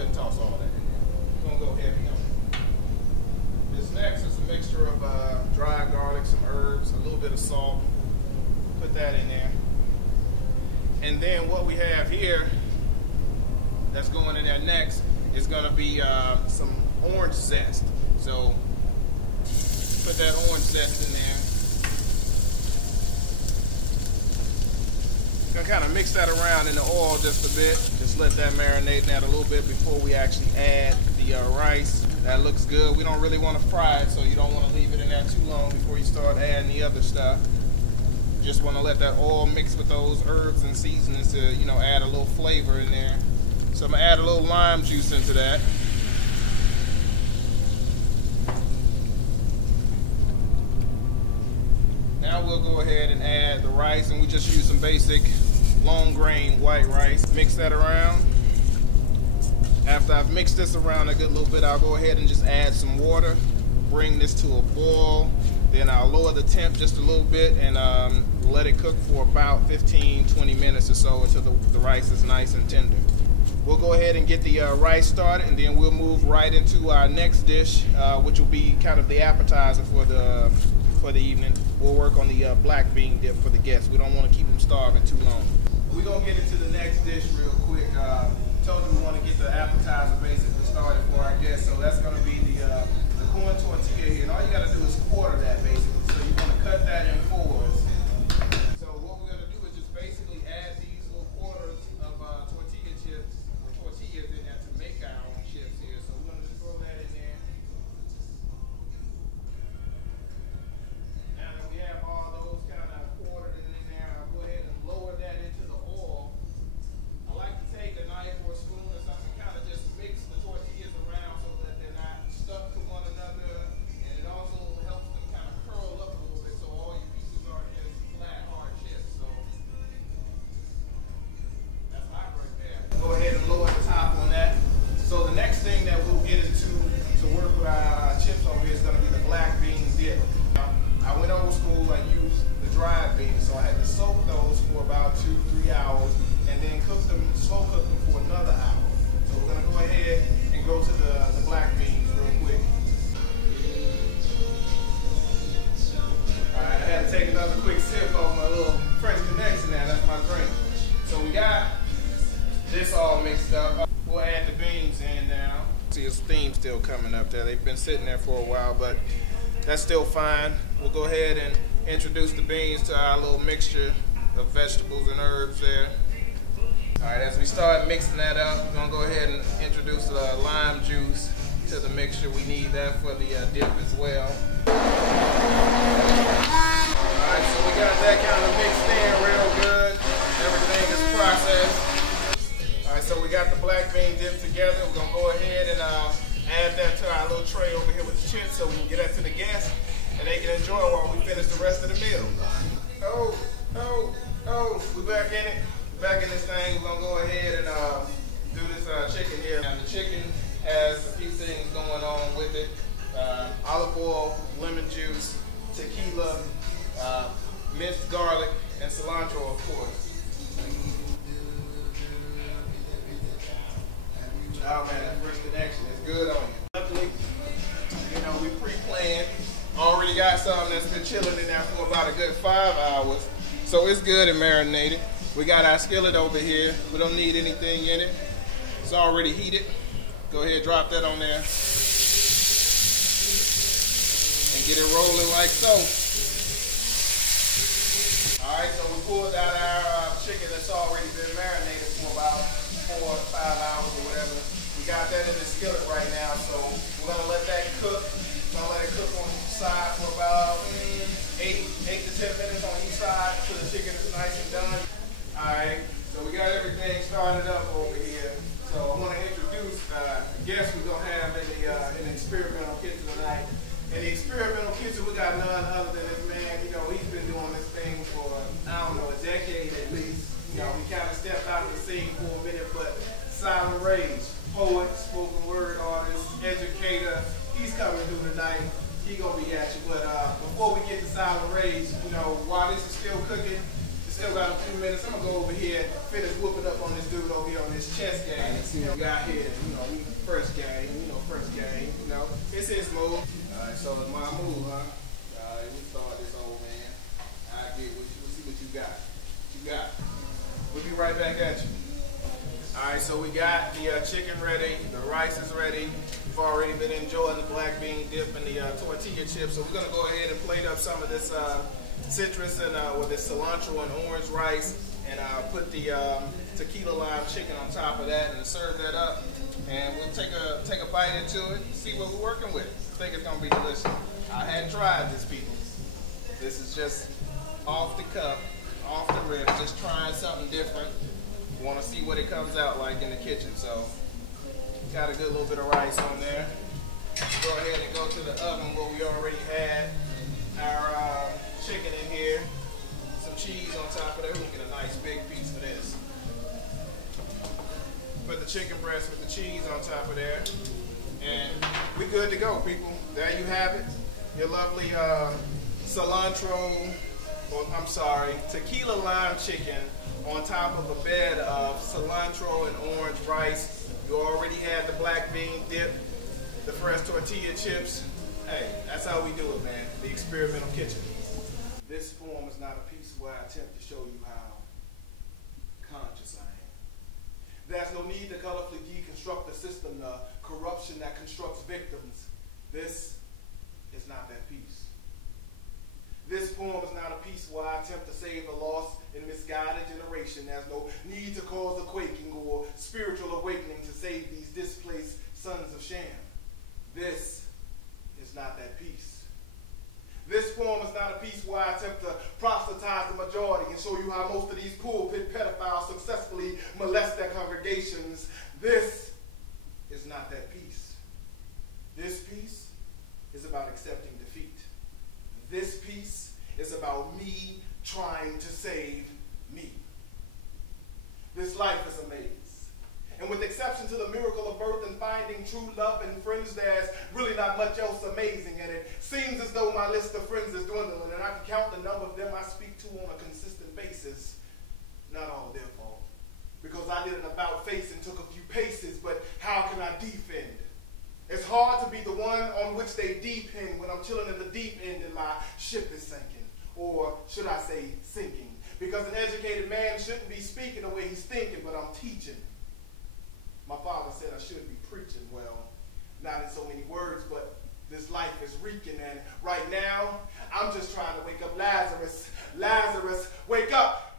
ahead and toss all that in there. We're gonna go heavy on it. This next is a mixture of dried garlic, some herbs, a little bit of salt. Put that in there. And then what we have here that's going in there next is gonna be some orange zest. So put that orange zest in there. Gonna kind of mix that around in the oil just a bit. Just let that marinate in that a little bit before we actually add the rice. That looks good. We don't really want to fry it, so you don't want to leave it in there too long before you start adding the other stuff. Just want to let that oil mix with those herbs and seasonings to, you know, add a little flavor in there. So I'm gonna add a little lime juice into that. Now we'll go ahead and add the rice, and we just use some basic long grain white rice. Mix that around. After I've mixed this around a good little bit, I'll go ahead and just add some water, bring this to a boil. Then I'll lower the temp just a little bit and let it cook for about 15-20 minutes or so until the rice is nice and tender. We'll go ahead and get the rice started, and then we'll move right into our next dish, which will be kind of the appetizer for the evening. We'll work on the black bean dip for the guests. We don't want to keep them starving too long. We're going to get into the next dish real quick. Told you we want to get the appetizer basically started for our guests, so that's going to be the corn tortilla here. And all you got to do is quarter that basically. So you want to cut that in fours. So what we're going to do is just basically add these little quarters of tortilla chips, or tortillas in there to make our own chips here. So we're going to just throw that in there. Now that we have all those kind of quartered in there, I'll go ahead and lower that into the oil. I like to take a knife or a spoon or something, kind of just mix the tortillas around so that they're not stuck to one another, and it also helps them kind of curl up a little bit so all your pieces aren't just flat, hard chips. So that's hot right there. Go ahead and lower the top on that. So the next thing that we'll get into to work with our chips over here is going to be the black bean dip. I went old school. I used the dried beans, so I had to soak those for about 2-3 hours and then cook them, slow cook them for another hour. So we're going to go ahead and go to the black beans real quick. Alright, I had to take another quick sip of my little French connection now. That's my drink. So we got this all mixed up. We'll add the beans in now. See, the steam still coming up there. They've been sitting there for a while, but that's still fine. We'll go ahead and introduce the beans to our little mixture of vegetables and herbs there. Alright, as we start mixing that up, we're going to go ahead and introduce the lime juice to the mixture. We need that for the dip as well. Alright, so we got that kind of mixed in real good. Everything is processed. Alright, so we got the black bean dip together. We're going to go ahead and add that to our little tray over here with the chips so we can get that to the guests and they can enjoy while we finish the rest of the meal. We're back in it. Back in this thing, we're gonna go ahead and do this chicken here. And the chicken has a few things going on with it. Olive oil, lemon juice, tequila, minced garlic, and cilantro, of course. Oh man, that first connection is good on you. Luckily, you know, we pre-planned. Already got something that's been chilling in there for about a good 5 hours. So it's good and marinated. We got our skillet over here. We don't need anything in it. It's already heated. Go ahead, drop that on there. And get it rolling like so. Alright, so we pulled out our chicken that's already been marinated for about 4 to 5 hours or whatever. We got that in the skillet right now, so we're going to let that cook. We're going to let it cook on each side for about 8 to 10 minutes on each side until the chicken is nice and done. Alright, so we got everything started up over here. So I want to introduce the guest we're going to have in the experimental kitchen tonight. In the experimental kitchen, we got none other than this man. You know, he's been doing this thing for, I don't know, a decade at least. You know, he kind of stepped out of the scene for a minute, but Silent Rage, poet, spoken word artist, educator, he's coming through tonight. He gonna be at you. But before we get to Silent Rage, you know, while this is still cooking, still got a few minutes. I'm gonna go over here, finish whooping up on this dude over here on this chess game. See what we got here. You know, first game. You know, first game. You know, it's his move. All right, so it's my move, huh? All right, we start this old man. I get what you. We'll see what you got. What you got? We'll be right back at you. All right, so we got the chicken ready. The rice is ready. We've already been enjoying the black bean dip and the tortilla chips. So we're gonna go ahead and plate up some of this citrus and with this cilantro and orange rice, and put the tequila lime chicken on top of that, and serve that up. And we'll take a bite into it, see what we're working with. I think it's gonna be delicious. I hadn't tried this, people. This is just off the cuff, off the rip, just trying something different. Want to see what it comes out like in the kitchen. So got a good little bit of rice on there. Go ahead and go to the oven where we already had our chicken in here. Some cheese on top of there. We'll get a nice big piece of this. Put the chicken breast with the cheese on top of there. And we good to go, people. There you have it. Your lovely tequila lime chicken on top of a bed of cilantro and orange rice. You already had the black bean dip, the fresh tortilla chips. Hey, that's how we do it, man. The experimental kitchen. This form is not a piece where I attempt to show you how conscious I am. There's no need to colorfully deconstruct the system, the corruption that constructs victims. This is not that piece. This poem is not a piece where I attempt to save a lost and misguided generation. There's no need to cause a quaking or spiritual awakening to save these displaced sons of Shem. This is not that piece. This poem is not a piece where I attempt to proselytize the majority and show you how most of these pulpit pedophiles successfully molest their congregations. This is not that piece. This piece is about accepting defeat. This piece is about me trying to save me. This life is a maze. And with exception to the miracle of birth and finding true love and friends, there's really not much else amazing. And it seems as though my list of friends is dwindling, and I can count the number of them I speak to on a consistent basis. Not all their fault. Because I did an about face and took a few paces, but how can I defend? It's hard to be the one on which they depend when I'm chilling in the deep end and my ship is sinking. Or should I say sinking? Because an educated man shouldn't be speaking the way he's thinking, but I'm teaching. My father said I should be preaching. Well, not in so many words, but this life is reeking, and right now, I'm just trying to wake up Lazarus. Lazarus, wake up!